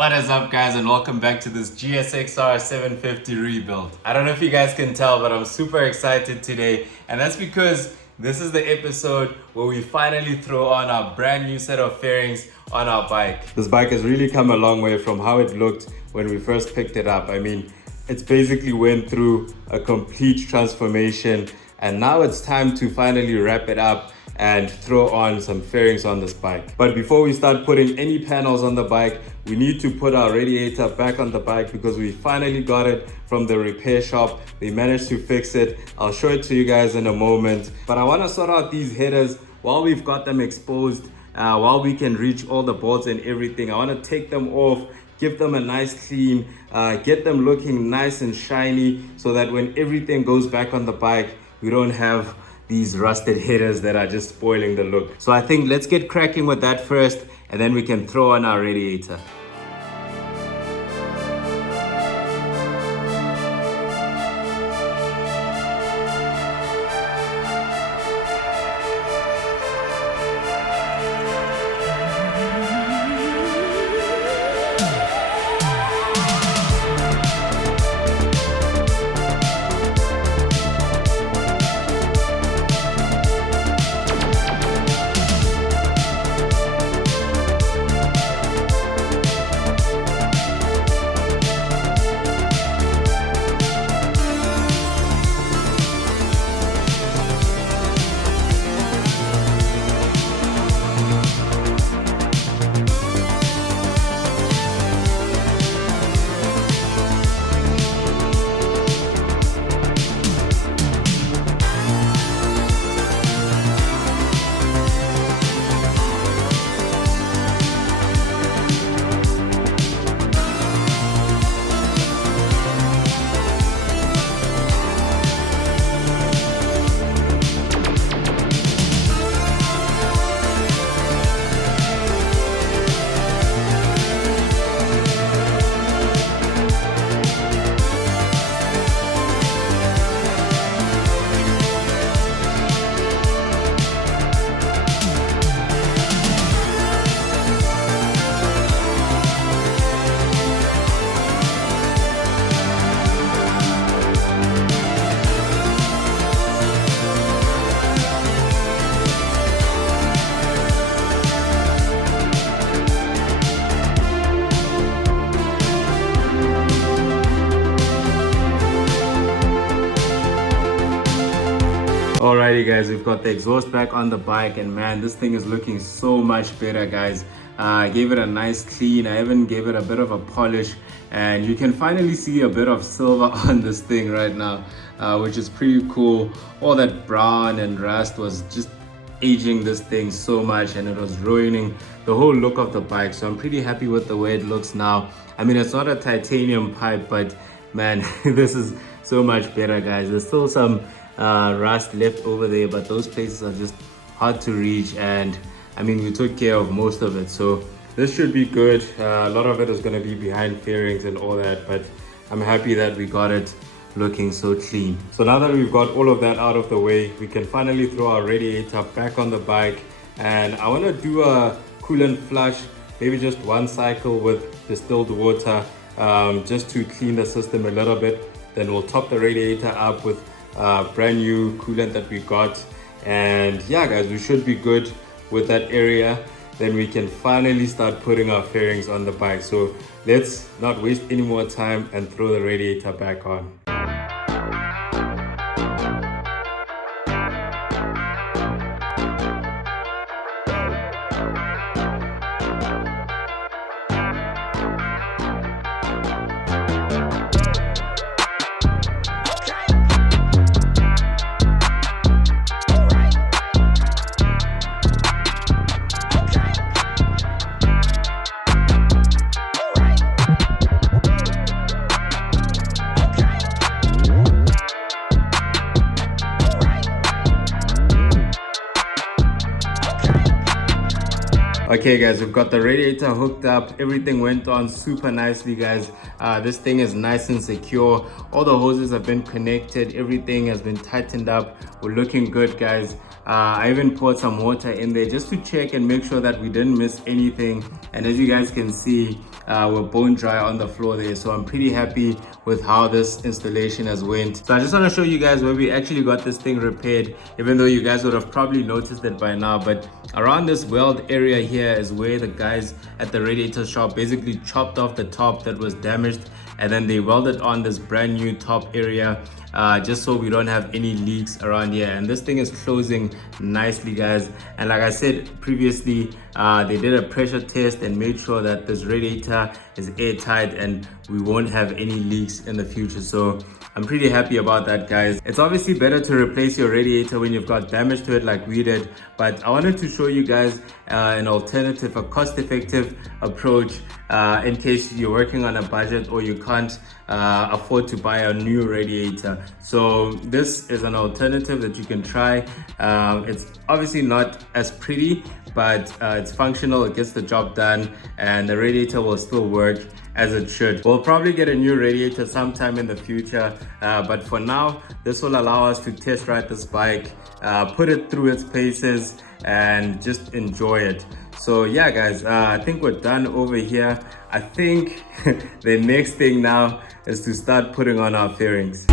What is up, guys, and welcome back to this Gsxr 750 rebuild. I don't know if you guys can tell, but I'm super excited today, and that's because this is the episode where we finally throw on our brand new set of fairings on our bike. This bike has really come a long way from how it looked when we first picked it up. I mean, it's basically went through a complete transformation, and now it's time to finally wrap it up and throw on some fairings on this bike. But before we start putting any panels on the bike, we need to put our radiator back on the bike because we finally got it from the repair shop. They managed to fix it. I'll show it to you guys in a moment. But I want to sort out these headers while we've got them exposed, while we can reach all the bolts and everything. I want to take them off, give them a nice clean, get them looking nice and shiny so that when everything goes back on the bike, we don't have these rusted headers that are just spoiling the look. So I think let's get cracking with that first, and then we can throw on our radiator. Alrighty guys, we've got the exhaust back on the bike, and man, this thing is looking so much better, guys. I gave it a nice clean. I even gave it a bit of a polish, and you can finally see a bit of silver on this thing right now, which is pretty cool. All that brown and rust was just aging this thing so much, and it was ruining the whole look of the bike. So I'm pretty happy with the way it looks now. I mean, it's not a titanium pipe, but man, this is so much better, guys. There's still some rust left over there, but those places are just hard to reach, and I mean, we took care of most of it, so this should be good. A lot of it is going to be behind fairings and all that, but I'm happy that we got it looking so clean. So now that we've got all of that out of the way, we can finally throw our radiator back on the bike, and I want to do a coolant flush, maybe just one cycle with distilled water, just to clean the system a little bit. Then we'll top the radiator up with brand new coolant that we got, and yeah guys, we should be good with that area. Then we can finally start putting our fairings on the bike. So let's not waste any more time and throw the radiator back on. Okay guys, we've got the radiator hooked up. Everything went on super nicely, guys. This thing is nice and secure. All the hoses have been connected. Everything has been tightened up. We're looking good, guys. I even poured some water in there just to check and make sure that we didn't miss anything. And as you guys can see, were bone dry on the floor there. So I'm pretty happy with how this installation has went. So I just want to show you guys where we actually got this thing repaired, even though you guys would have probably noticed it by now. But around this weld area here is where the guys at the Radiator shop basically chopped off the top that was damaged, and then they welded on this brand new top area, just so we don't have any leaks around here. And this thing is closing nicely, guys. And like I said previously, they did a pressure test and made sure that this radiator is airtight and we won't have any leaks in the future. So I'm pretty happy about that, guys. It's obviously better to replace your radiator when you've got damage to it like we did, but I wanted to show you guys an alternative, a cost-effective approach in case you're working on a budget or you can't afford to buy a new radiator. So this is an alternative that you can try. It's obviously not as pretty, but it's functional, it gets the job done, and the radiator will still work as it should. We'll probably get a new radiator sometime in the future, but for now, this will allow us to test ride this bike, put it through its paces, and just enjoy it. So yeah, guys, I think we're done over here. I think the next thing now is to start putting on our fairings.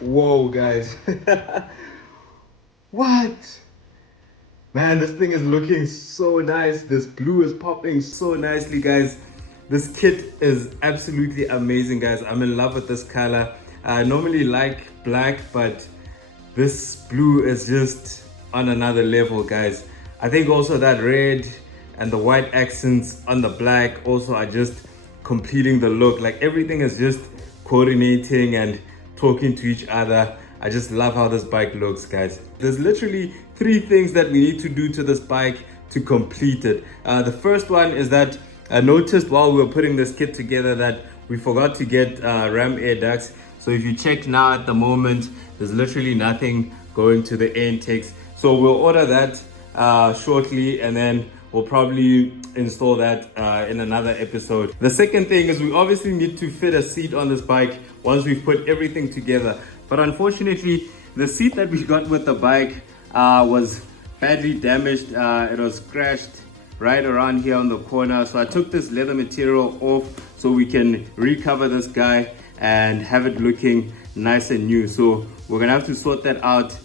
Whoa, guys. What? Man, this thing is looking so nice. This blue is popping so nicely, guys. This kit is absolutely amazing, guys. I'm in love with this color. I normally like black, but this blue is just on another level, guys. I think also that red and the white accents on the black also are just completing the look. Like everything is just coordinating and talking to each other. I just love how this bike looks, guys. There's literally 3 things that we need to do to this bike to complete it. The first one is that I noticed while we were putting this kit together that we forgot to get ram air ducts. So if you check now at the moment, there's literally nothing going to the air intakes. So we'll order that shortly, and then we'll probably install that in another episode. The second thing is we obviously need to fit a seat on this bike once we've put everything together. But unfortunately, the seat that we got with the bike was badly damaged. It was scratched right around here on the corner. So I took this leather material off so we can recover this guy and have it looking nice and new. So we're gonna have to sort that out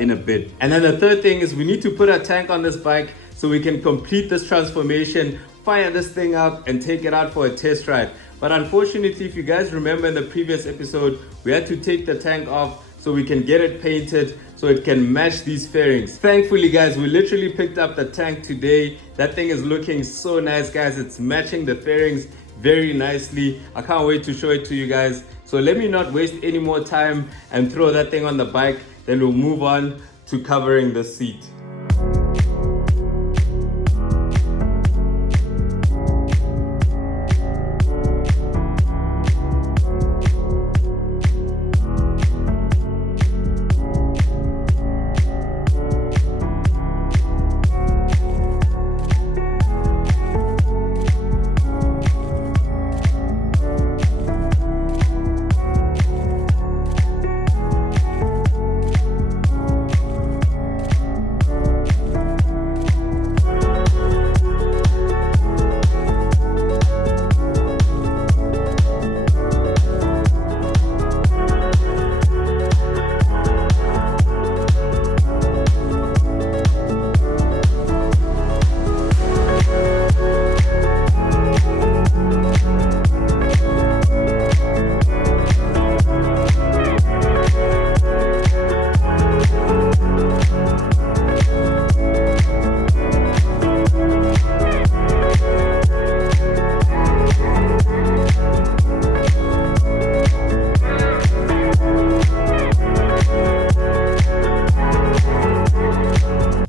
in a bit. And then the third thing is we need to put a tank on this bike so we can complete this transformation, fire this thing up and take it out for a test ride. But But unfortunately, if you guys remember in the previous episode, we had to take the tank off so we can get it painted so it can match these fairings. Thankfully guys, we literally picked up the tank today. That thing is looking so nice guys. It's matching the fairings very nicely. I can't wait to show it to you guys. So let me not waste any more time and throw that thing on the bike. Then we'll move on to covering the seat.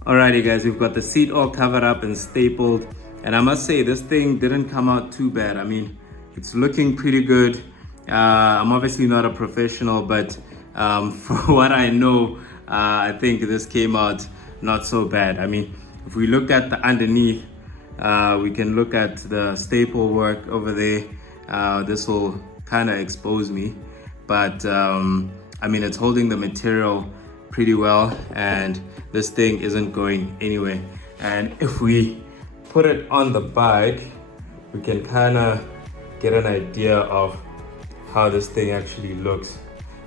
Alrighty guys, we've got the seat all covered up and stapled, and I must say this thing didn't come out too bad. I mean, it's looking pretty good. I'm obviously not a professional, but for what I know, I think this came out not so bad. I mean, if we look at the underneath, we can look at the staple work over there. This will kind of expose me, but I mean, it's holding the material pretty well, and this thing isn't going anywhere. And if we put it on the bike, we can kind of get an idea of how this thing actually looks.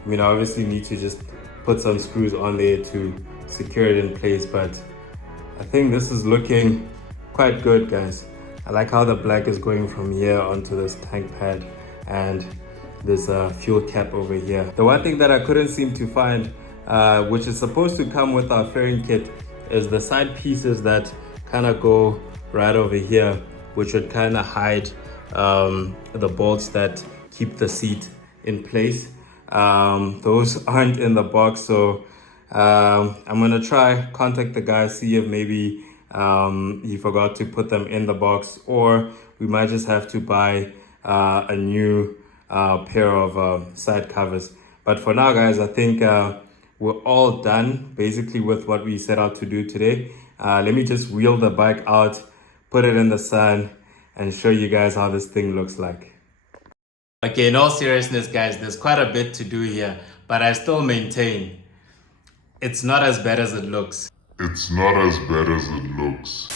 I mean, I obviously need to just put some screws on there to secure it in place, but I think this is looking quite good guys. I like how the black is going from here onto this tank pad, and there's a fuel cap over here. The one thing that I couldn't seem to find, which is supposed to come with our fairing kit, is the side pieces that kind of go right over here, which would kind of hide the bolts that keep the seat in place. Those aren't in the box, so I'm gonna try contact the guy, see if maybe he forgot to put them in the box, or we might just have to buy a new pair of side covers. But for now guys, I think we're all done basically with what we set out to do today. Let me just wheel the bike out, put it in the sun, and show you guys how this thing looks like. Okay, in all seriousness guys, there's quite a bit to do here, but I still maintain it's not as bad as it looks. It's not as bad as it looks.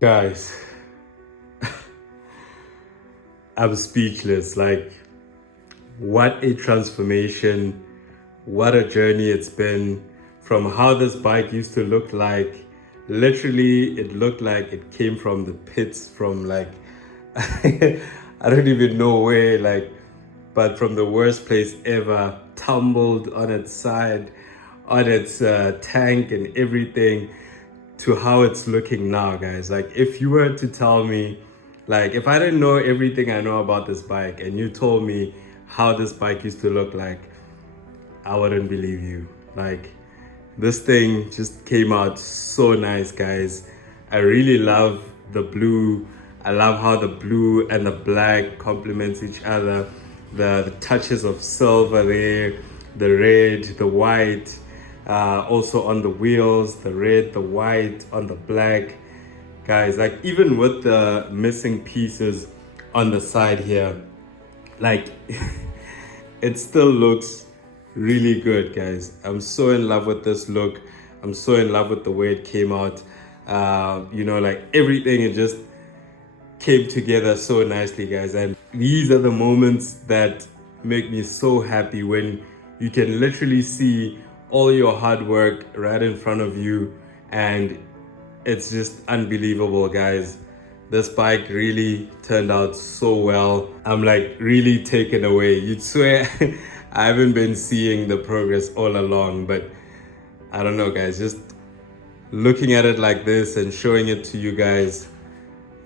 Guys, I'm speechless. Like, what a transformation, what a journey it's been from how this bike used to look like. Literally, it looked like it came from the pits, from like, I don't even know where, like, but from the worst place ever, tumbled on its side, on its tank and everything, to how it's looking now, guys. Like, if you were to tell me, like, if I didn't know everything I know about this bike and you told me how this bike used to look like, I wouldn't believe you. Like, this thing just came out so nice, guys. I really love the blue. I love how the blue and the black complements each other. the touches of silver there, the red, the white, also on the wheels, the red, the white, on the black. Guys, like even with the missing pieces on the side here, like it still looks really good, guys. I'm so in love with this look. I'm so in love with the way it came out. You know, like everything, it just came together so nicely, guys. And these are the moments that make me so happy, when you can literally see all your hard work right in front of you, and it's just unbelievable, guys. This bike really turned out so well. I'm like really taken away. You'd swear I haven't been seeing the progress all along, but I don't know, guys. Just looking at it like this and showing it to you guys,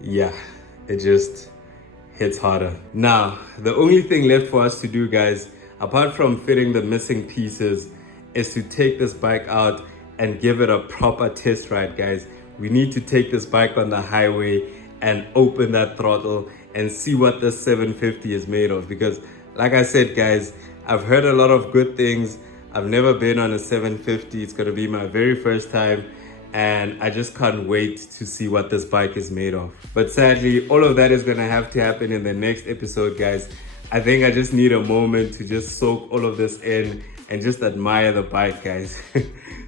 yeah, it just hits harder. Now, the only thing left for us to do, guys, apart from fitting the missing pieces, is to take this bike out and give it a proper test ride, guys. We need to take this bike on the highway and open that throttle and see what this 750 is made of, because like I said, guys, I've heard a lot of good things. I've never been on a 750. It's going to be my very first time, and I just can't wait to see what this bike is made of. But sadly, all of that is going to have to happen in the next episode, guys. I think I just need a moment to just soak all of this in and just admire the bike, guys.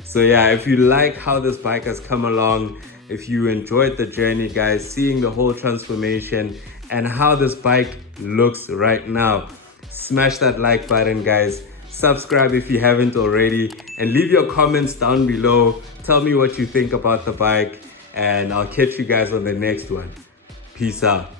So yeah, if you like how this bike has come along, if you enjoyed the journey, guys, seeing the whole transformation and how this bike looks right now, smash that like button, guys. Subscribe if you haven't already, and leave your comments down below. Tell me what you think about the bike, and I'll catch you guys on the next one. Peace out.